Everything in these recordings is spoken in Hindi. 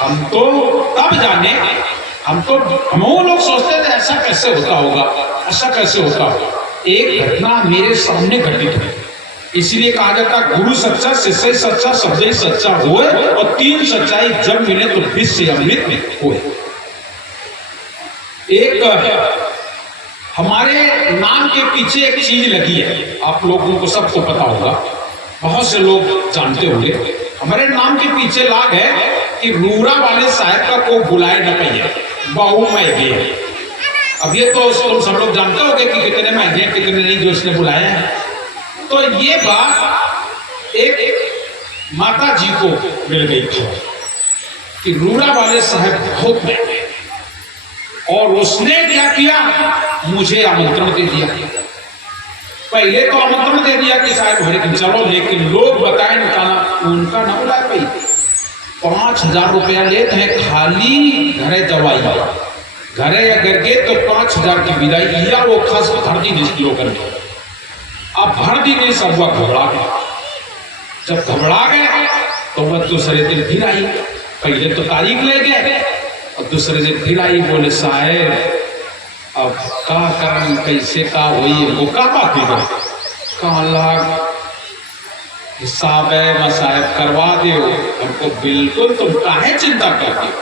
हम तो तब जाने, हम वो लोग सोचते थे ऐसा कैसे होता होगा, ऐसा कैसे होता होगा। एक घटना मेरे सामने घटित हुई, इसलिए कहा जाता गुरु सच्चा, शिष्य सच्चा, शब्द सच्चा हुए, और तीन सच्चाई जब मिले तो विश्व अमृत हुए। एक हमारे नाम के पीछे एक चीज लगी है, आप लोगों को सबको पता होगा, बहुत से लोग जानते होंगे। हमारे नाम के पीछे लाग है कि रूरा वाले साहब का को बुलाए न कहिए, बहु महंगे। अब ये तो तुम सब लोग जानते होगे कि कितने महंगे कितने नहीं जो इसने बुलाया है। तो ये बात एक माता जी को मिल गई थी कि रूरा वाले साहब बहुत महंगे, और उसने क्या किया, मुझे आमंत्रण दे दिया। पहले तो आमंत्रण दे दिया कि साहब हरे चलो, लेकिन लोग बताए उनका ना बुलाए भाई, 5,000 रुपया लेते हैं खाली घरे दवाई, घरे अगर गए तो 5,000 की विदाई लिया, वो खास भर दी लोग करके। अब भर दी नहीं, सब वह घबरा गए। जब घबरा गए तो वह दूसरे दिन फिर आई, पहले तो तारीख ले गए और दूसरे दिन फिर आई, बोले साहब अब का करम कैसे का हुई, वो का बात नहीं कर हिसाब है मसाहब करवा दे, हमको बिल्कुल तुम काहे चिंता करते हो,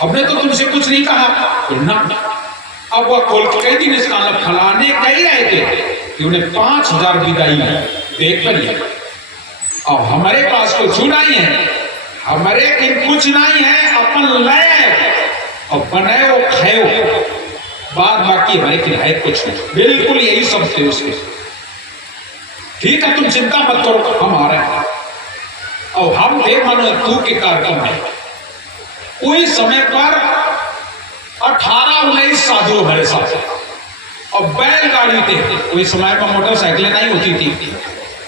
हमने तो तुमसे कुछ नहीं कहा ना। अब वह खोल के कई दिन इसका फलाने कही रहे थे कि उन्हें 5,000 विदाई देख कर, और हमारे पास कुछ नहीं है, हमारे कुछ नहीं है, अपन ले और बनाए वो खाए, बाद बाकी हमारे की है कुछ नहीं, बिल्कुल यही सब थे उसके। ठीक है तुम चिंता मत करो, हम आ रहे हैं। और हम थे मानो तू के कार्यक्रम में, कोई समय पर 18-19 साधु हमारे साथ, और बैलगाड़ी थे। कोई समय पर मोटरसाइकिलें नहीं होती थी,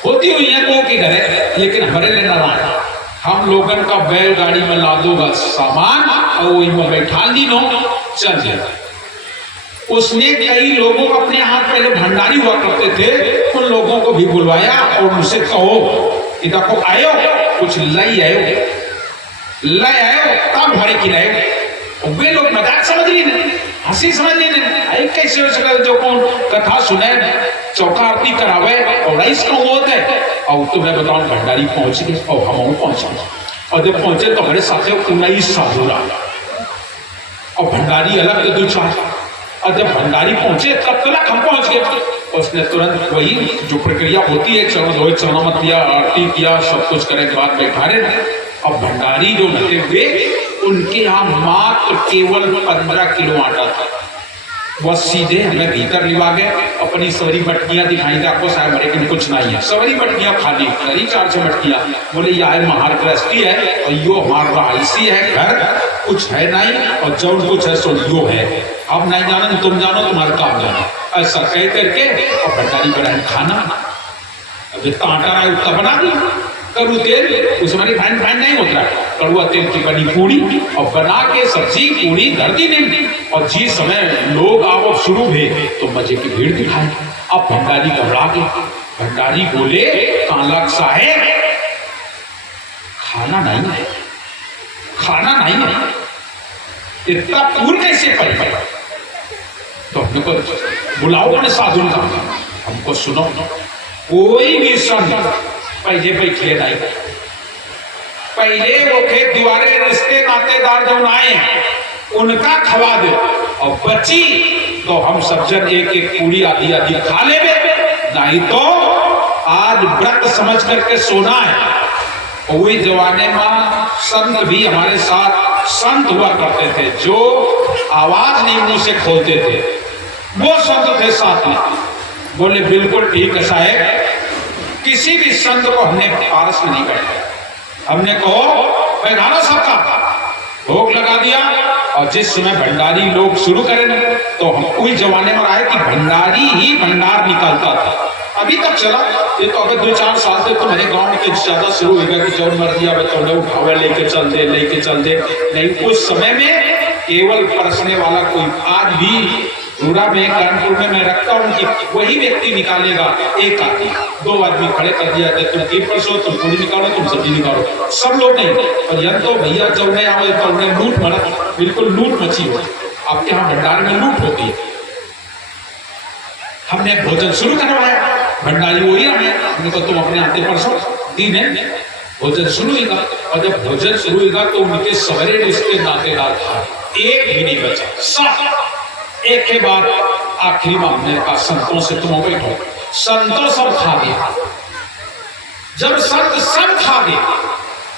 होती हुई है को की घरे, लेकिन हमारे लेना रहा हम लोगन का बैलगाड़ी में लादोगा सामान, और वही में बैठा दी नो चल जाए। उसने कई लोगों को अपने हाथ, पहले भंडारी हुआ करते थे, उन लोगों को भी बुलवाया और उनसे कहो कि देखो आयो कुछ लई आयो, लय आयो तब भरे की लाए। वे लोग मजाक समझ रही नहीं, हंसी समझ रही नहीं, कैसे हो सकता जो कौन कथा सुने, चौका आरती करावे और राइस का होता है। और तो मैं बताऊं भंडारी पहुंच गए और हम पहुंचा, और जब पहुंचे तो हमारे साथ 19 साधु रहा, और भंडारी अलग के 2-4, और जब भंडारी पहुंचे तब तक हम पहुंच गए। उसने तुरंत वही जो प्रक्रिया होती है, चलो धोए चना मत किया, आरती किया, सब कुछ करने के बाद बैठा रहे। अब भंडारी जो लगे हुए, उनके यहाँ मात्र केवल 15 किलो आटा था। वह सीधे हमें भीतर लिवा गए, अपनी सवरी मटकियां दिखाई, आपको साहब मेरे कुछ नहीं है, सवरी मटकियां खाली, 4 मटकियां। बोले यह महार गृहस्थी है और यो हमारा ऐसी है, घर कुछ है नहीं, और जो कुछ है सो यो है, अब नहीं जानो तुम जानो, तुम्हारा काम जानो, ऐसा कह करके। और भंडारी बना खाना, अब जितना आटा रहा है उतना बना दी, कड़ू तेल उसमें रिफाइंड नहीं होता है, कड़ुआ तेल की बनी पूड़ी, और बना के सब्जी पूड़ी धर दी नहीं। और जिस समय लोग आओ शुरू हुए तो मजे की भीड़ दिखाई। अब भंडारी घबरा गए, भंडारी बोले कालक साहेब खाना नहीं है, खाना नहीं है, इतना पूर कैसे पड़े। तो हमने को बुलाओ अपने साधु का, हमको सुनो, कोई भी संत पहले बैठे नहीं, पहले वो खेत दीवारे रिश्ते नातेदार जो आए उनका खवा दो, और बची तो हम सब जन एक एक पूरी आधी आधी खा ले, नहीं तो आज व्रत समझ करके सोना है। वही जमाने में संत भी हमारे साथ संत हुआ करते थे, जो आवाज नहीं मुंह से खोलते थे, वो संत थे साथ में। बोले बिल्कुल ठीक है साहेब, किसी भी संत को हमने पारस में नहीं बैठा, हमने कहो बैठाना सबका भोग लगा दिया। और जिस समय भंडारी लोग शुरू करें तो हम कोई जमाने में आए कि भंडारी ही भंडार निकालता था, अभी तक चला। ये तो अगर 2-4 साल से तो मेरे गांव में ज्यादा शुरू होगा कि चौर मर दिया तो उठावे लेके चल दे, नहीं उस समय में केवल परसने वाला कोई आज भी रूरा में कानपुर में मैं रखता हूँ कि वही व्यक्ति निकालेगा, एक आदमी, दो आदमी खड़े कर दिया जाए, तुम 3% तुम पूरी निकालो, तुम सब्जी निकालो, सब लोग नहीं। और यह तो भैया जब नहीं आओ तो उन्हें लूट मरा, बिल्कुल लूट मची हो। आपके यहाँ भंडार में लूट होती है। हमने भोजन शुरू करवाया, भंडारी वही रहे, हमने कहा तुम अपने आते परसों दिन है भोजन शुरू होगा। और जब भोजन शुरू होगा तो उनके सवेरे रिश्ते नातेदार था, एक भी नहीं बचा, सब एक के बाद आखिरी में हमने कहा संतों से तुम बैठो, संतों सब खा गया। जब संत सब खा गए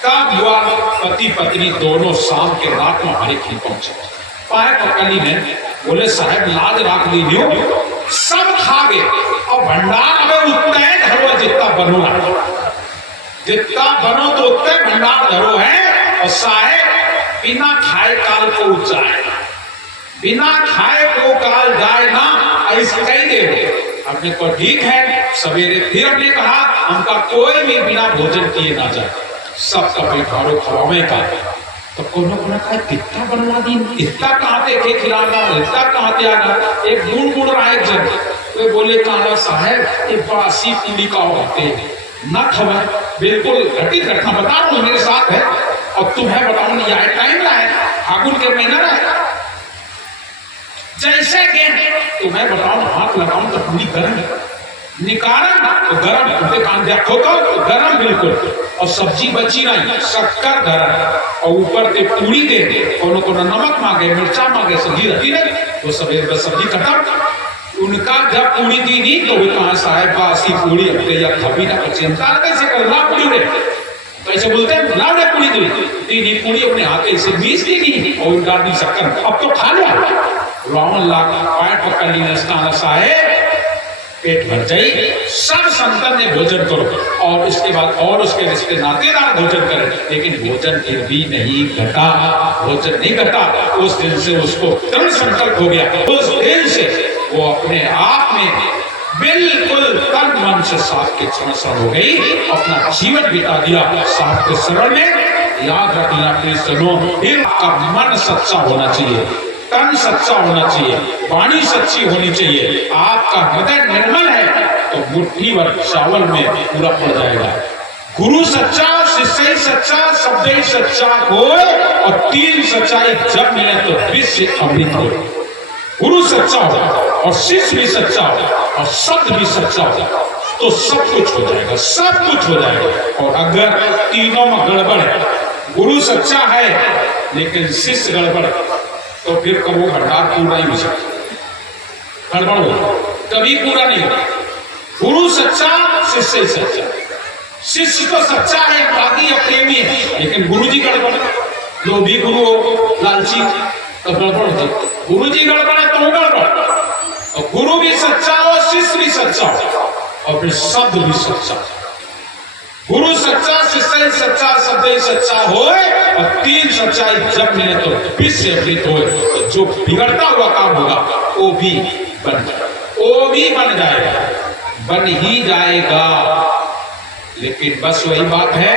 तब युवा पति पत्नी दोनों शाम के रात में हमारे खीर पहुंचे। पाए पकड़ी ने बोले साहब लाज राख लीजिए, सब खा गए और भंडार में उतना धरो जितना बनो है, जितना बनो तो उतने भंडार धरो है। और साहेब बिना खाए काल को जाए, बिना खाए को काल जाए ना, ऐसे कही दे। हमने को ठीक है, सवेरे फिर हमने कहा उनका कोई भी बिना भोजन किए ना जाए, सबका बैठारो खवावे का। तो कोनो कोनो का कितना बनवा दी, इतना कहाँ पे के खिलाना, इतना कहाँ पे आना। एक गुड़ रहा है जन, वे बोले कहा साहब ये बासी पूरी का होते न खबर, बिल्कुल घटित घटना बता रहा हूँ, मेरे साथ है। और तुम्हें बताऊं यह टाइम रहा है, फागुन के महीना रहा है, जैसे के तुम्हें बताऊं हाथ लगाऊं तो पूरी गर्म निकारण तो गर्म, कान देखो तो गर्म बिल्कुल। और सब्जी बची नहीं, शक्कर गरम, और ऊपर के पूरी दे, कोनो कोनो नमक मांगे, मिर्चा मांगे, सब्जी रखी नहीं तो सवेरे सब्जी खत्म। उनका जब पूरी दी नहीं तो कहा साहेब बासी पूरी अपने या खबी ना चिंता कैसे कर ला पूरी रे, तो ऐसे बोलते हैं लाओ रे पूरी दी पूरी अपने हाथे से बीस दी नहीं और उनका दी शक्कर, अब तो खा लिया। रावण लाख पैर पकड़ ली साहेब, पेट भर जाए, सब संतन ने भोजन करो और इसके बाद और उसके रिश्ते नातेदार भोजन करें, लेकिन भोजन फिर भी नहीं घटा, भोजन नहीं घटा। उस दिन से उसको दृढ़ संकल्प हो गया, उस दिन से वो अपने आप में बिल्कुल तन मन से साफ के चरण हो गई, अपना जीवन बिता दिया साफ के शरण में। याद रखना प्रिय दिल का मन सच्चा होना चाहिए, तन सच्चा होना चाहिए, वाणी सच्ची होनी चाहिए। आपका हृदय निर्मल है तो मुट्ठी भर चावल में पूरा पड़ जाएगा। गुरु सच्चा, शिष्य सच्चा, शब्द ही सच्चा हो, और तीन सच्चाई जब मिले तो विश्व अमृत हो। गुरु सच्चा हो और शिष्य भी सच्चा हो और शब्द भी सच्चा हो तो सब कुछ हो जाएगा, सब कुछ हो जाएगा। और अगर तीनों में गड़बड़ है, गुरु सच्चा है लेकिन शिष्य गड़बड़, तो फिर कब वो भंडार पूरा ही हो सकता, गड़बड़ हो कभी पूरा नहीं होगा। गुरु सच्चा, शिष्य सच्चा, शिष्य तो सच्चा है, बाकी प्रेमी है, लेकिन गुरु जी गड़बड़, जो भी गुरु हो लालची तो गड़बड़ होती। गुरु जी गड़बड़ है तो गड़बड़, और गुरु भी सच्चा हो, शिष्य भी सच्चा हो, और फिर शब्द भी सच्चा। गुरु सच्चा, शिष्य सच्चा, शब्द सच्चा हो, और तीन सच्चाई जब मिले तो विश्व अमृत हो। तो जो बिगड़ता हुआ काम होगा वो भी बन जाएगा, वो भी बन जाएगा, बन ही जाएगा। लेकिन बस वही बात है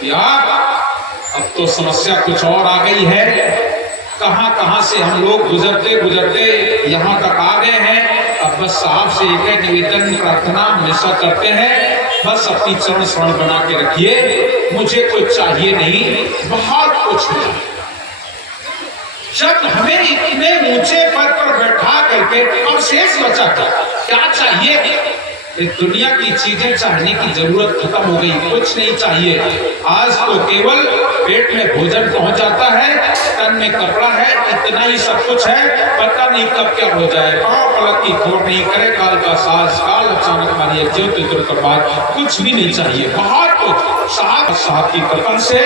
कि अब तो समस्या कुछ और आ गई है। कहां से हम लोग गुजरते गुजरते यहाँ तक आ गए हैं। अब बस आपसे एक निवेदन प्रार्थना हमेशा करते हैं, बस अपनी चरण स्मरण बना के रखिए, मुझे कुछ चाहिए नहीं, बहुत कुछ है। जब हमें इतने ऊंचे पद पर बैठा करके अब शेष बचा क्या चाहिए? दुनिया की चीजें चाहने की जरूरत खत्म हो गई, कुछ नहीं चाहिए। आज तो केवल पेट में भोजन पहुंच जाता है, तन में कपड़ा है, इतना ही सब कुछ है, पता नहीं कब क्या हो जाए। पांव पलक की खबर नहीं करे काल का साज, काल अचानक मारिए ज्योति तुरंत बाद, कुछ भी नहीं चाहिए, बहुत कुछ साहब की कृपा से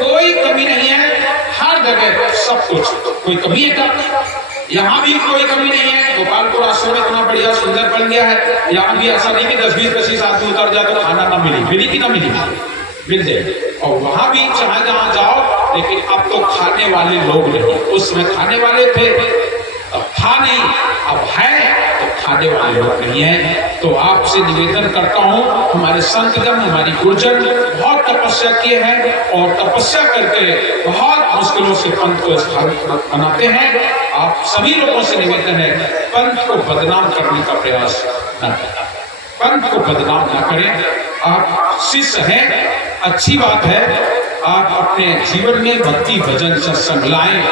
कोई कमी नहीं है, हर जगह सब कुछ, कोई कमी है क्या? यहाँ भी कोई कमी नहीं है। गोपालपुर आश्रम इतना बढ़िया सुंदर बन गया है, यहाँ भी ऐसा नहीं कि 10-20-25 आदमी उतर जाए तो खाना ना मिली कि ना मिली, मिल जाए। और वहां भी चाहे जहां जाओ, लेकिन अब तो खाने वाले लोग नहीं, उसमें खाने वाले थे, अब था नहीं, अब है तो खाने वाले लोग नहीं है। तो आपसे निवेदन करता हूँ, हमारे संत जन, हमारी गुरुजन बहुत तपस्या किए हैं और तपस्या करके बहुत मुश्किलों से पंथ को स्थापित बनाते हैं। आप सभी लोगों से निवेदन है, पंथ को बदनाम करने का प्रयास न करें, पंथ को बदनाम न करें। आप शिष्य हैं, अच्छी बात है, आप अपने जीवन में भक्ति भजन सत्संग लाएं,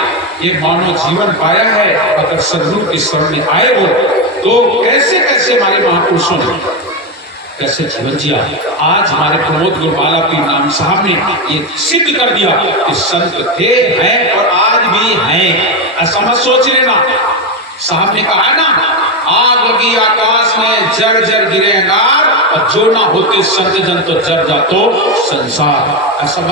ये मानव जीवन पाया है। अगर सदगुरु की शरण में आए हो तो कैसे कैसे हमारे महापुरुषों ने कैसे जीवन जिया। आज हमारे प्रमोद गुरुबाला पीर नाम साहब ने ये सिद्ध कर दिया कि संत थे, हैं और आज भी हैं। ऐसा मत सोच लेना, साहब ने कहा ना, आग लगी आकाश में जड़ जड़ गिरे अंगार, और जो ना होते संत जन तो जड़ जातो संसार। ऐसा